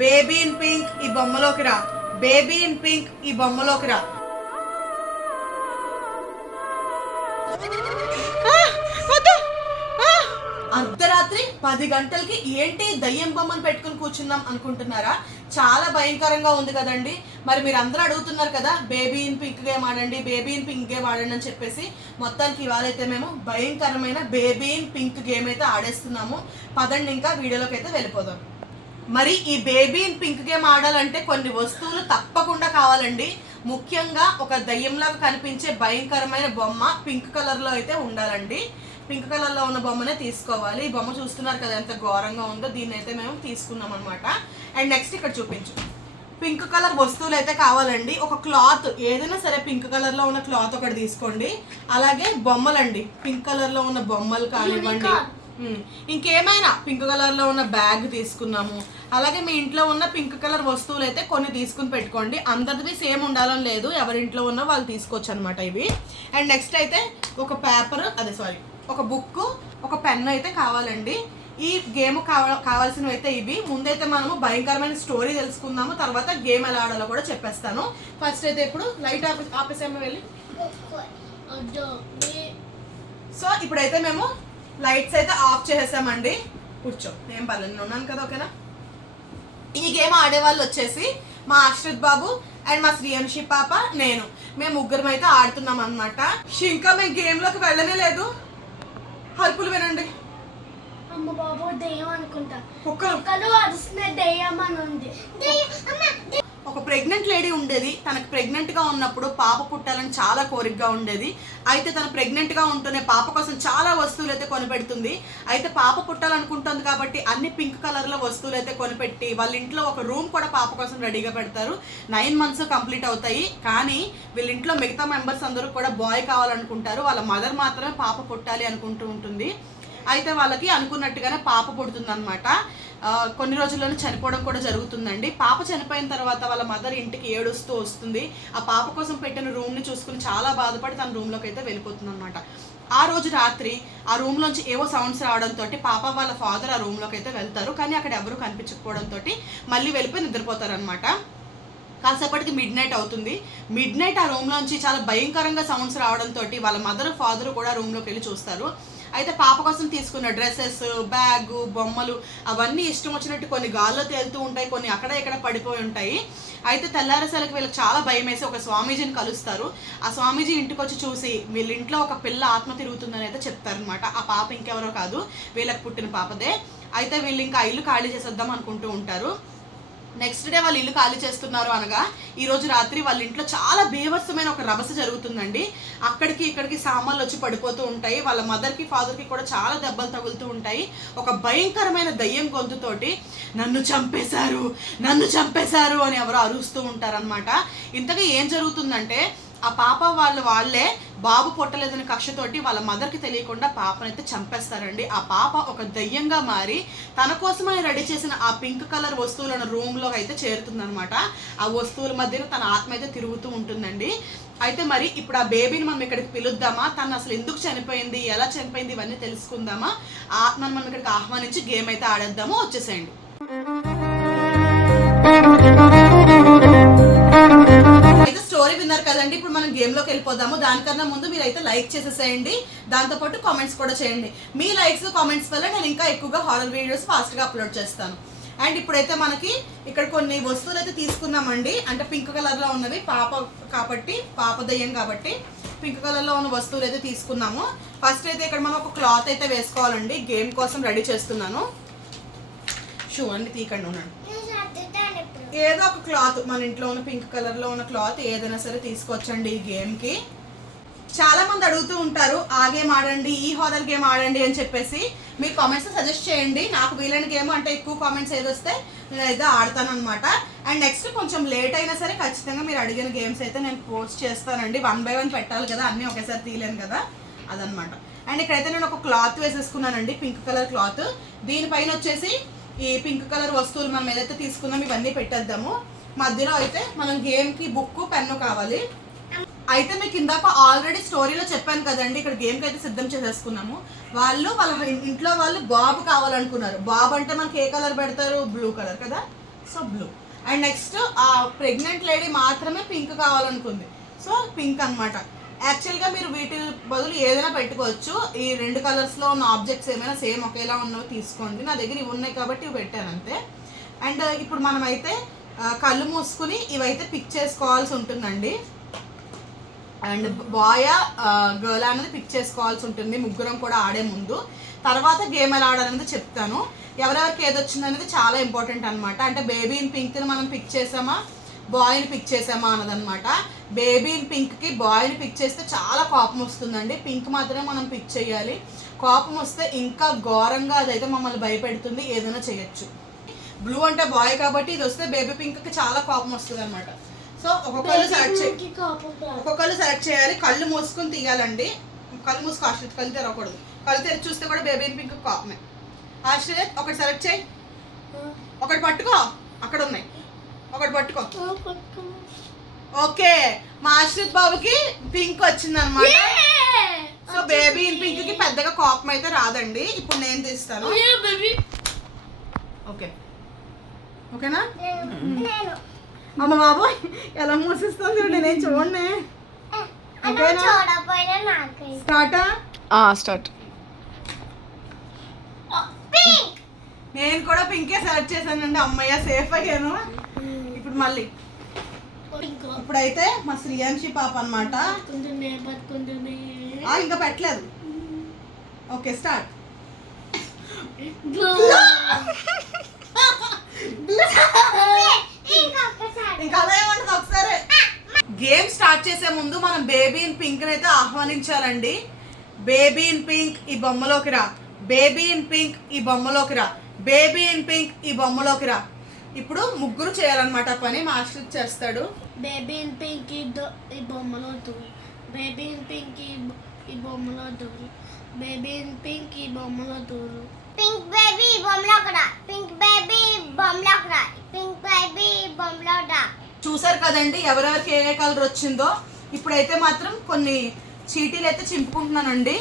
Baby in pink ఈ బొమ్మలోకి రా, baby in pink ఈ బొమ్మలోకి రా. అర్ధరాత్రి 10 గంటలకి ఏంటి దయ్యం బొమ్మను పెట్టుకుని కూర్చుందాం అనుకుంటున్నారా? చాలా భయంకరంగా ఉంది కదండి. మరి మీరు అందరూ అడుగుతున్నారు కదా బేబీ ఇన్ పింక్ గేమ్ ఆడండి, బేబీ ఇన్ పింక్ గేమ్ ఆడండి అని చెప్పేసి. మొత్తానికి ఇవాళ అయితే మేము భయంకరమైన బేబీ ఇన్ పింక్ గేమ్ అయితే ఆడేస్తున్నాము. పదండి ఇంకా వీడియోలోకి అయితే వెళ్ళిపోదాం. మరి ఈ బేబీ ఇన్ పింక్ గేమ్ ఆడాలంటే కొన్ని వస్తువులు తప్పకుండా కావాలండి. ముఖ్యంగా ఒక దయ్యంలాగా కనిపించే భయంకరమైన బొమ్మ పింక్ కలర్లో అయితే ఉండాలండి. పింక్ కలర్లో ఉన్న బొమ్మనే తీసుకోవాలి. ఈ బొమ్మ చూస్తున్నారు కదా ఎంత ఘోరంగా ఉందో, దీన్ని అయితే మేము తీసుకున్నాం అనమాట. అండ్ నెక్స్ట్ ఇక్కడ చూపించు, పింక్ కలర్ వస్తువులు అయితే కావాలండి. ఒక క్లాత్ ఏదైనా సరే పింక్ కలర్లో ఉన్న క్లాత్ ఒకటి తీసుకోండి. అలాగే బొమ్మలండి, పింక్ కలర్లో ఉన్న బొమ్మలు కానివ్వండి, ఇంకేమైనా పింక్ కలర్లో ఉన్న బ్యాగ్ తీసుకున్నాము. అలాగే మీ ఇంట్లో ఉన్న పింక్ కలర్ వస్తువులు అయితే కొన్ని తీసుకుని పెట్టుకోండి. అందరివి సేమ్ ఉండాలని లేదు, ఎవరింట్లో ఉన్న వాళ్ళు తీసుకోవచ్చు అనమాట ఇవి. అండ్ నెక్స్ట్ అయితే ఒక పేపర్, ఒక బుక్, ఒక పెన్ అయితే కావాలండి. ఈ గేమ్ కావాల్సినవి అయితే ఇవి. ముందైతే మనము భయంకరమైన స్టోరీ తెలుసుకుందాము, తర్వాత గేమ్ ఎలా ఆడాలో కూడా చెప్పేస్తాను. ఫస్ట్ అయితే ఇప్పుడు లైట్ ఆపేసాము వెళ్ళి. సో ఇప్పుడైతే మేము లైట్స్ అయితే ఆఫ్ చేసేసామండి. కూర్చో, ఏం పర్లేదు, నేను ఉన్నాను కదా, ఓకేనా. ఈ గేమ్ ఆడేవాళ్ళు వచ్చేసి మా అశ్రిత్ బాబు అండ్ మా శ్రీయంశి పాప, నేను, మేము ముగ్గురం అయితే ఆడుతున్నాం అనమాట. ఇంకా మేము గేమ్లోకి వెళ్ళనే లేదు. హల్పులు వినండి. అమ్మ బాబు దెయ్యం అనుకుంటా, కుక్కలు అరుస్తున్నాయి, దెయ్యం అని ఉంది. ఒక ప్రెగ్నెంట్ లేడీ ఉండేది. తనకు ప్రెగ్నెంట్గా ఉన్నప్పుడు పాప పుట్టాలని చాలా కోరికగా ఉండేది. అయితే తను ప్రెగ్నెంట్గా ఉంటూనే పాప కోసం చాలా వస్తువులు అయితే కొనిపెడుతుంది. అయితే పాప పుట్టాలనుకుంటుంది కాబట్టి అన్ని పింక్ కలర్లో వస్తువులు అయితే కొనిపెట్టి వాళ్ళ ఇంట్లో ఒక రూమ్ కూడా పాప కోసం రెడీగా పెడతారు. 9 months కంప్లీట్ అవుతాయి. కానీ వీళ్ళ ఇంట్లో మిగతా మెంబర్స్ అందరూ కూడా బాయ్ కావాలనుకుంటారు. వాళ్ళ మదర్ మాత్రమే పాప పుట్టాలి అనుకుంటూ ఉంటుంది. అయితే వాళ్ళకి అనుకున్నట్టుగానే పాప పుడుతుంది అనమాట. కొన్ని రోజుల్లోనే చనిపోవడం కూడా జరుగుతుందండి. పాప చనిపోయిన తర్వాత వాళ్ళ మదర్ ఇంటికి ఏడుస్తూ వస్తుంది. ఆ పాప కోసం పెట్టిన రూమ్ని చూసుకుని చాలా బాధపడి తన రూమ్లోకి అయితే వెళ్ళిపోతుంది అనమాట. ఆ రోజు రాత్రి ఆ రూమ్లోంచి ఏవో సౌండ్స్ రావడంతో పాప వాళ్ళ ఫాదర్ ఆ రూమ్లోకి అయితే వెళ్తారు. కానీ అక్కడ ఎవరు కనిపించకపోవడంతో మళ్ళీ వెళ్ళిపోయి నిద్రపోతారనమాట. కాసేపటికి మిడ్ నైట్ ఆ రూమ్లోంచి చాలా భయంకరంగా సౌండ్స్ రావడంతో వాళ్ళ మదర్ ఫాదర్ కూడా రూమ్లోకి వెళ్ళి చూస్తారు. అయితే పాప కోసం తీసుకున్న డ్రెస్సెస్, బ్యాగ్, బొమ్మలు అవన్నీ ఇష్టం వచ్చినట్టు కొన్ని గాల్లో తేలుతూ ఉంటాయి, కొన్ని అక్కడ ఇక్కడ పడిపోయి ఉంటాయి. అయితే తెల్లారేసరికి వీళ్ళకి చాలా భయం వేసి ఒక స్వామీజీని కలుస్తారు. ఆ స్వామీజీ ఇంటికి వచ్చి చూసి వీళ్ళ ఇంట్లో ఒక పిల్ల ఆత్మ తిరుగుతుందని అయితే చెప్తారనమాట. ఆ పాప ఇంకెవరో కాదు, వీళ్ళకి పుట్టిన పాపదే. అయితే వీళ్ళు ఇంకా ఇల్లు ఖాళీ చేసేద్దాం అనుకుంటూ ఉంటారు. నెక్స్ట్ డే వాళ్ళు ఇల్లు ఖాళీ చేస్తున్నారు అనగా ఈరోజు రాత్రి వాళ్ళ ఇంట్లో చాలా బీభత్సమైన ఒక రభస జరుగుతుందండి. అక్కడికి ఇక్కడికి సామాన్లు వచ్చి పడిపోతూ ఉంటాయి. వాళ్ళ మదర్కి ఫాదర్కి కూడా చాలా దెబ్బలు తగులుతూ ఉంటాయి. ఒక భయంకరమైన దయ్యం గొంతుతోటి నన్ను చంపేశారు అని ఎవరో అరుస్తూ ఉంటారనమాట. ఇంతగా ఏం జరుగుతుందంటే ఆ పాప వాళ్ళే బాబు పుట్టలేదని కక్షతోటి వాళ్ళ మదర్కి తెలియకుండా పాపనైతే చంపేస్తారండి. ఆ పాప ఒక దయ్యంగా మారి తన కోసమని రెడీ చేసిన ఆ పింక్ కలర్ వస్తువులను రూమ్లో అయితే చేరుతుందనమాట. ఆ వస్తువుల మధ్యన తన ఆత్మ అయితే తిరుగుతూ ఉంటుందండి. అయితే మరి ఇప్పుడు ఆ బేబీని మనం ఇక్కడికి పిలుద్దామా, తను అసలు ఎందుకు చనిపోయింది, ఎలా చనిపోయింది, ఇవన్నీ తెలుసుకుందామా. ఆ ఆత్మను మనం ఇక్కడికి ఆహ్వానించి గేమ్ అయితే ఆడేద్దాము. వచ్చేసేయండి. స్టోరీ విన్నారు కదండి, ఇప్పుడు మనం గేమ్లోకి వెళ్ళిపోదాము. దానికన్నా ముందు మీరైతే లైక్ చేసేసేయండి, దాంతోపాటు కామెంట్స్ కూడా చేయండి. మీ లైక్స్ కామెంట్స్ వల్ల నేను ఇంకా ఎక్కువగా హారర్ వీడియోస్ ఫాస్ట్గా అప్లోడ్ చేస్తాను. అండ్ ఇప్పుడైతే మనకి ఇక్కడ కొన్ని వస్తువులు అయితే తీసుకున్నామండి. అంటే పింక్ కలర్లో ఉన్నవి, పాప దయ్యం కాబట్టి పింక్ కలర్లో ఉన్న వస్తువులు అయితే తీసుకున్నాము. ఫస్ట్ అయితే ఇక్కడ మనం ఒక క్లాత్ అయితే వేసుకోవాలండి. గేమ్ కోసం రెడీ చేస్తున్నాను. షూ అండి, తీకండి ఉన్నాను. ఏదో ఒక క్లాత్, మన ఇంట్లో ఉన్న పింక్ కలర్లో ఉన్న క్లాత్ ఏదైనా సరే తీసుకొచ్చండి ఈ గేమ్కి. చాలా మంది అడుగుతూ ఉంటారు ఆ గేమ్ ఆడండి, ఈ హారర్ గేమ్ ఆడండి అని చెప్పేసి. మీరు కామెంట్స్ సజెస్ట్ చేయండి. నాకు వీలైన గేమ్ అంటే ఎక్కువ కామెంట్స్ ఏది వస్తే నేను అయితే ఆడతాను అనమాట. అండ్ నెక్స్ట్ కొంచెం లేట్ అయినా సరే ఖచ్చితంగా మీరు అడిగిన గేమ్స్ అయితే నేను పోస్ట్ చేస్తానండి. 1 by 1 పెట్టాలి కదా, అన్నీ ఒకేసారి తీయలేను కదా, అదనమాట. అండ్ ఇక్కడైతే నేను ఒక క్లాత్ వేసేసుకున్నానండి, పింక్ కలర్ క్లాత్. దీనిపైన వచ్చేసి ఈ పింక్ కలర్ వస్తువులు మనం ఏదైతే తీసుకున్నాం ఇవన్నీ పెట్టేద్దాము. మధ్యలో అయితే మనం గేమ్కి బుక్, పెన్ను కావాలి. అయితే మీకు ఇందాక ఆల్రెడీ స్టోరీలో చెప్పాను కదండి, ఇక్కడ గేమ్కి అయితే సిద్ధం చేసేసుకున్నాము. వాళ్ళ ఇంట్లో వాళ్ళు బాబు కావాలనుకున్నారు. బాబు అంటే మనకి ఏ కలర్ పెడతారు, బ్లూ కలర్ కదా. So blue. అండ్ నెక్స్ట్ ఆ ప్రెగ్నెంట్ లేడీ మాత్రమే పింక్ కావాలనుకుంది, సో పింక్ అనమాట. యాక్చువల్గా మీరు వీటి బదులు ఏదైనా పెట్టుకోవచ్చు. ఈ 2 కలర్స్లో ఉన్న ఆబ్జెక్ట్స్ ఏమైనా సేమ్ ఒకేలా ఉన్నవి తీసుకోండి. నా దగ్గర ఇవి ఉన్నాయి కాబట్టి ఇవి పెట్టాను అంతే. అండ్ ఇప్పుడు మనమైతే కళ్ళు మూసుకుని ఇవైతే పిక్ చేసుకోవాల్సి ఉంటుందండి. అండ్ బాయ్ గర్ల్ అనేది పిక్ చేసుకోవాల్సి ఉంటుంది ముగ్గురం కూడా ఆడే ముందు. తర్వాత గేమ్ ఎలా ఆడాలనేది చెప్తాను. ఎవరెవరికి ఏది వచ్చింది అనేది చాలా ఇంపార్టెంట్ అనమాట. అంటే బేబీ ఇన్ పింక్ని మనం పిక్ చేసామా, బాయ్ని పిక్ చేసామా అన్నదనమాట. బేబీ ఇన్ పింక్కి బాయ్ని పిక్ చేస్తే చాలా కోపం వస్తుందండి. పింక్ మాత్రమే మనం పిక్ చేయాలి. కోపం వస్తే ఇంకా ఘోరంగా అదైతే మమ్మల్ని భయపెడుతుంది, ఏదైనా చేయొచ్చు. బ్లూ అంటే బాయ్ కాబట్టి ఇది వస్తే బేబీ పింక్కి చాలా కోపం వస్తుంది అనమాట. సో ఒక్కొక్కళ్ళు సెలెక్ట్ చేయాలి. కళ్ళు మూసుకొని తీయాలండి. కళ్ళు మూసుకు ఆశ్రిత్, కళ్ళు తెరవకూడదు. కళ్ళు తెరిచి చూస్తే కూడా బేబీ ఇన్ పింక్ కోపమే. ఆశ్రిత్ ఒకటి సెలెక్ట్ చేయి, ఒకటి పట్టుకో, అక్కడ ఉన్నాయి, ఒకటి పట్టుకో. ఓకే, మా ఆశ్రిత్ బాబుకి పింక్ వచ్చింది అనమాట. సో బేబీ ఇన్ పింక్ కి పెద్దగా కోపం అయితే రాదండి. ఇప్పుడు నేను తీస్తాను. ఓకే, ఓకేనా? అమ్మ బాబు ఎలా మూసిస్తుంది నేనేం చూడండి. స్టార్ట్. నేను కూడా పింకే సెలెక్ట్ చేశానండి. అమ్మయ్య సేఫ్ అయ్యాను. ఇప్పుడు మళ్ళీ ఇప్పుడైతే మా శ్రీయాంశి పాప అనమాట. ఇంకా పెట్టలేదు. Okay start. ఇంకా అదే ఉంటుంది. ఒకసారి గేమ్ స్టార్ట్ చేసే ముందు మనం బేబీ ఇన్ పింక్ అయితే ఆహ్వానించాలండి. బేబీ ఇన్ పింక్ ఈ బొమ్మలోకి రా, బేబీ ఇన్ పింక్ ఈ బొమ్మలోకి రా, బేబీ ఇన్ పింక్ ఈ బొమ్మలోకి రా. ఇప్పుడు ముగ్గురు చేయాలన్నమాట పని. మాస్టర్ చేస్తాడు. బేబీ ఇన్ పింక్ ఈ బొమ్మలో దూరు, బేబీ ఇన్ పింక్ ఈ బొమ్మలో దూరు, బేబీ ఇన్ పింక్ ఈ బొమ్మలో దూరు. పింక్ బేబీ బొమ్మలోకి రా, పింక్ బేబీ బొమ్మలోకి రా, పింక్ బేబీ బొమ్మలో రా. చూసారు కదండి ఎవరెవరికి ఏ కలర్ వచ్చిందో. ఇప్పుడైతే మాత్రం కొన్ని చీటీలు అయితే చింపుకుంటున్నానండి.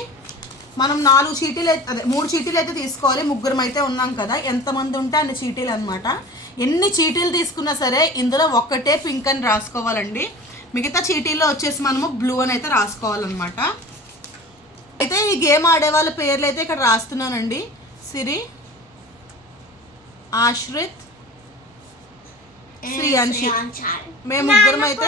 మనం 4 చీటీలు అయితే 3 చీటీలు అయితే తీసుకోవాలి. ముగ్గురం అయితే ఉన్నాం కదా, ఎంతమంది ఉంటే అన్ని చీటీలు అనమాట. ఎన్ని చీటీలు తీసుకున్నా సరే ఇందులో ఒక్కటే పింక్ అని రాసుకోవాలండి. మిగతా చీటీల్లో వచ్చేసి మనము బ్లూ అని అయితే రాసుకోవాలన్నమాట. అయితే ఈ గేమ్ ఆడే వాళ్ళ పేర్లు అయితే ఇక్కడ రాస్తున్నానండి. సిరి, ఆశ్రిత్, శ్రీయాంశి. మేము ముగ్గురం అయితే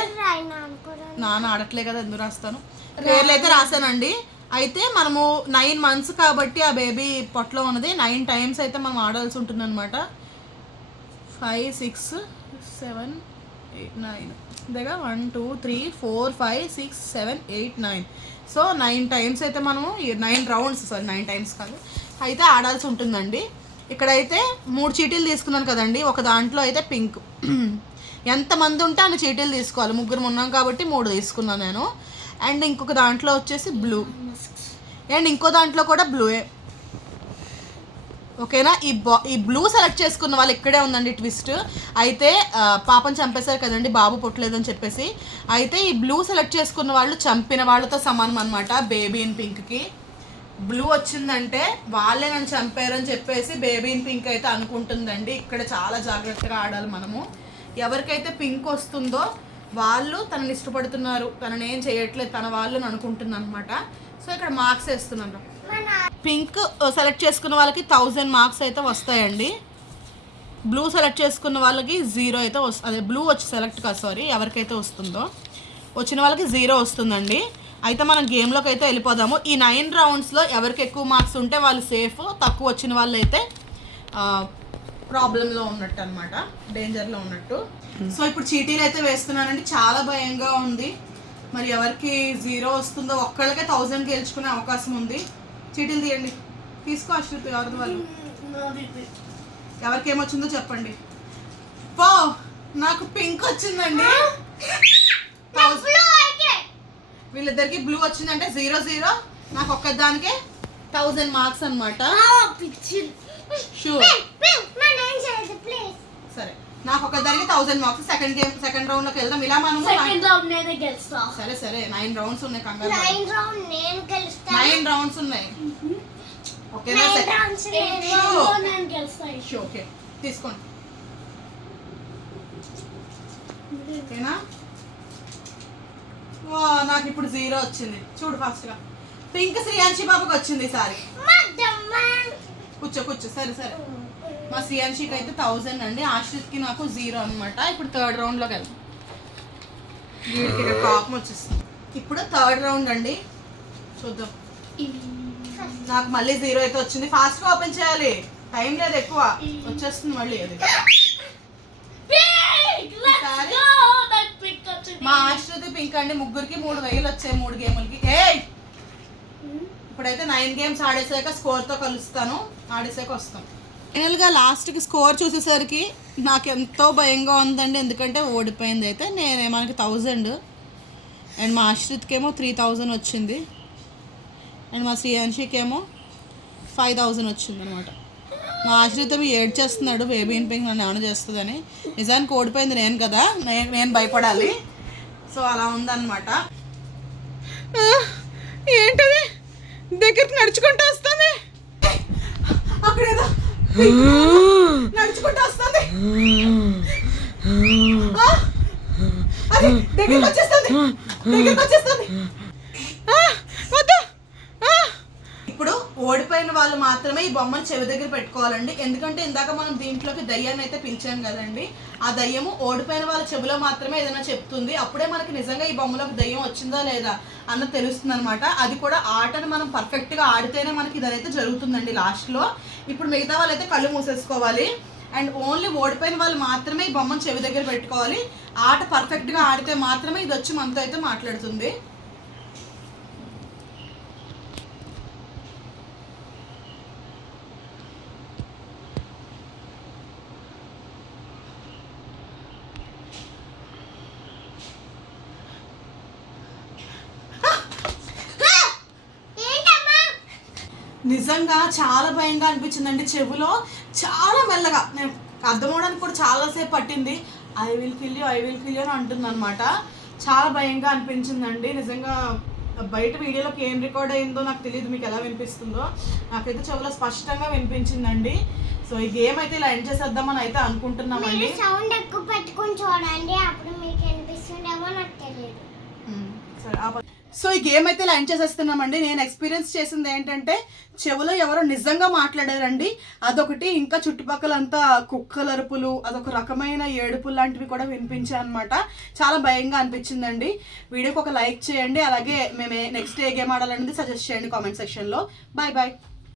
నాన్న ఆడట్లే కదా ఎందుకు రాస్తాను. పేర్లు అయితే రాశానండి. అయితే మనము 9 months కాబట్టి ఆ బేబీ పొట్టలో ఉన్నది 9 times అయితే మనం ఆడాల్సి ఉంటుంది అనమాట. 5, 6, 7, 8, 9 దగ్గర 1, 2, 3, 4, 5, 6, 7, 8, 9. సో 9 times అయితే మనము 9 rounds, సారీ 9 times కాదు, అయితే ఆడాల్సి ఉంటుందండి. ఇక్కడైతే 3 చీటీలు తీసుకున్నాను కదండి. ఒక దాంట్లో అయితే పింక్. ఎంతమంది ఉంటే అన్ని చీటీలు తీసుకోవాలి. ముగ్గురు ఉన్నాం కాబట్టి 3 తీసుకున్నాను నేను. అండ్ ఇంకొక దాంట్లో వచ్చేసి బ్లూ, అండ్ ఇంకో దాంట్లో కూడా బ్లూయే. ఓకేనా? ఈ బ్లూ సెలెక్ట్ చేసుకున్న వాళ్ళు ఇక్కడే ఉందండి ట్విస్ట్. అయితే పాపని చంపేశారు కదండి బాబు పుట్టలేదని చెప్పేసి. అయితే ఈ బ్లూ సెలెక్ట్ చేసుకున్న వాళ్ళు చంపిన వాళ్ళతో సమానం అనమాట. బేబీ ఇన్ పింక్కి బ్లూ వచ్చిందంటే వాళ్ళే నన్ను చంపారని చెప్పేసి బేబీ ఇన్ పింక్ అయితే అనుకుంటుందండి. ఇక్కడ చాలా జాగ్రత్తగా ఆడాలి మనము. ఎవరికైతే పింక్ వస్తుందో వాళ్ళు తనని ఇష్టపడుతున్నారు, తనని ఏం చేయట్లేదు, తన వాళ్ళని అనుకుంటుంది అనమాట. సో ఇక్కడ మార్క్స్ వేస్తున్నాను. పింక్ సెలెక్ట్ చేసుకున్న వాళ్ళకి 1000 marks అయితే వస్తాయండి. బ్లూ సెలెక్ట్ చేసుకున్న వాళ్ళకి 0 అయితే వస్తుంది. అదే బ్లూ వచ్చి సెలెక్ట్ కాదు, సారీ, ఎవరికైతే వస్తుందో వచ్చిన వాళ్ళకి 0 వస్తుందండి. అయితే మనం గేమ్లోకి అయితే వెళ్ళిపోదాము. ఈ 9 roundsలో ఎవరికి ఎక్కువ మార్క్స్ ఉంటే వాళ్ళు సేఫ్, తక్కువ వచ్చిన వాళ్ళు అయితే ప్రాబ్లంలో ఉన్నట్టు అనమాట, డేంజర్లో ఉన్నట్టు. సో ఇప్పుడు చీటీలు అయితే వేస్తున్నానండి. చాలా భయంగా ఉంది. మరి ఎవరికి 0 వస్తుందో, ఒక్కళ్ళకే 1000 గెలుచుకునే అవకాశం ఉంది. చీటీలు తీయండి, తీసుకో అశ్రుతి. ఎవరిది వాళ్ళు, ఎవరికి ఏమొచ్చిందో చెప్పండి. పో, నాకు పింక్ వచ్చిందండి. వీళ్ళిద్దరికి బ్లూ వచ్చిందంటే 0, 0. నాకు ఒక్కదానికే 1000 marks అనమాట. సరే, నాకు ఒకదానికి 1000 marks. సెకండ్ రౌండ్ లోకి వెళ్దాం. ఇలా మనం సరే సరే 9 rounds ఉన్నాయి. కంగారు 9 rounds ఉన్నాయి. ఓకేనా? ఓకే, తీసుకోండి. ఓకేనా? వా, నాకు ఇప్పుడు 0 వచ్చింది. చూడు ఫాస్ట్గా. పింక్ శ్రీయాన్షి బాబుకి వచ్చింది ఈసారి. కూర్చో కూర్చో. సరే సరే. మా శ్రీయాన్షికి అయితే 1000 అండి, ఆశ్రిత్కి నాకు 0 అనమాట. ఇప్పుడు థర్డ్ రౌండ్లోకి వెళ్దాం. వీడికి ఇక్కడ కోపం వచ్చేస్తుంది. ఇప్పుడు థర్డ్ రౌండ్ అండి, చూద్దాం. నాకు మళ్ళీ 0 అయితే వచ్చింది. ఫాస్ట్గా ఓపెన్ చేయాలి, టైం లేదు ఎక్కువ. వచ్చేస్తుంది మళ్ళీ అది. మా ఆశ్రితి పింక్ అండి, ముగ్గురికి 3000 వచ్చాయి 3 గేములకి. ఇప్పుడైతే 9 గేమ్స్ ఆడేసాక స్కోర్తో కలుస్తాను, ఆడేసాక వస్తాం. ఫైనల్గా లాస్ట్కి స్కోర్ చూసేసరికి నాకు ఎంతో భయంగా ఉందండి, ఎందుకంటే ఓడిపోయింది. అయితే మనకి 1000 అండ్ మా ఆశ్రిత్కి ఏమో 3000 వచ్చింది అండ్ మా శ్రీయాన్షికి ఏమో 5000 వచ్చింది అనమాట. మా ఆశ్రిత్ ఏడ్చేస్తున్నాడు, బేబీ ఇన్ పింక్ నన్ను ఏమైనా చేస్తుందని. నిజానికి ఓడిపోయింది నేను కదా, నేను భయపడాలి. సో అలా ఉందన్నమాట. ఏంటది దగ్గరికి నడుచుకుంటూ వస్తుంది, అక్కడేదో నడుచుకుంటూ వస్తుంది, అది దగ్గరికి వచ్చేస్తుంది, దగ్గరికి వచ్చేస్తుంది. ఇప్పుడు ఓడిపోయిన వాళ్ళు మాత్రమే ఈ బొమ్మను చెవి దగ్గర పెట్టుకోవాలండి, ఎందుకంటే ఇందాక మనం దీంట్లోకి దయ్యాన్ని అయితే పిలిచాం కదండి, ఆ దయ్యము ఓడిపోయిన వాళ్ళ చెవిలో మాత్రమే ఏదైనా చెప్తుంది. అప్పుడే మనకి నిజంగా ఈ బొమ్మలోకి దయ్యం వచ్చిందా లేదా అన్నది తెలుస్తుంది అనమాట. అది కూడా ఆటను మనం పర్ఫెక్ట్గా ఆడితేనే మనకి ఇదైతే జరుగుతుందండి లాస్ట్లో. ఇప్పుడు మిగతా వాళ్ళైతే కళ్ళు మూసేసుకోవాలి అండ్ ఓన్లీ ఓడిపోయిన వాళ్ళు మాత్రమే ఈ బొమ్మను చెవి దగ్గర పెట్టుకోవాలి. ఆట పర్ఫెక్ట్గా ఆడితే మాత్రమే ఇది వచ్చి మనతో అయితే మాట్లాడుతుంది. నిజంగా చాలా భయంగా అనిపించిందండి, చెవిలో చాలా మెల్లగా, నేను అర్థం అవడానికి కూడా చాలాసేపు పట్టింది. ఐ విల్ కిల్ యూ అని అంటుంది అనమాట. చాలా భయంగా అనిపించిందండి నిజంగా. బయట వీడియోలోకి ఏం రికార్డ్ అయిందో నాకు తెలియదు, మీకు ఎలా వినిపిస్తుందో. నాకైతే చెవిలో స్పష్టంగా వినిపించిందండి. సో ఈ గేమ్ అయితే ఇలా ఎండ్ చేసేద్దామని అయితే అనుకుంటున్నామండి. సౌండ్ ఎక్కువ పెట్టుకొని చూడండి, అప్పుడు మీకు వినిపిస్తుందేమో నాకు తెలియదు. సరే, సో ఈ గేమ్ అయితే ఇలా ఎండ్ చేసేస్తున్నామండి. నేను ఎక్స్పీరియన్స్ చేసింది ఏంటంటే చెవులో ఎవరో నిజంగా మాట్లాడారండి, అదొకటి. ఇంకా చుట్టుపక్కలంతా కుక్కల అరుపులు, అదొక రకమైన ఏడుపులు లాంటివి కూడా వినిపించాయి అనమాట. చాలా భయంగా అనిపించిందండి. వీడియోకి ఒక లైక్ చేయండి, అలాగే మేము నెక్స్ట్ ఏ గేమ్ ఆడాలనేది సజెస్ట్ చేయండి కామెంట్ సెక్షన్లో. Bye bye.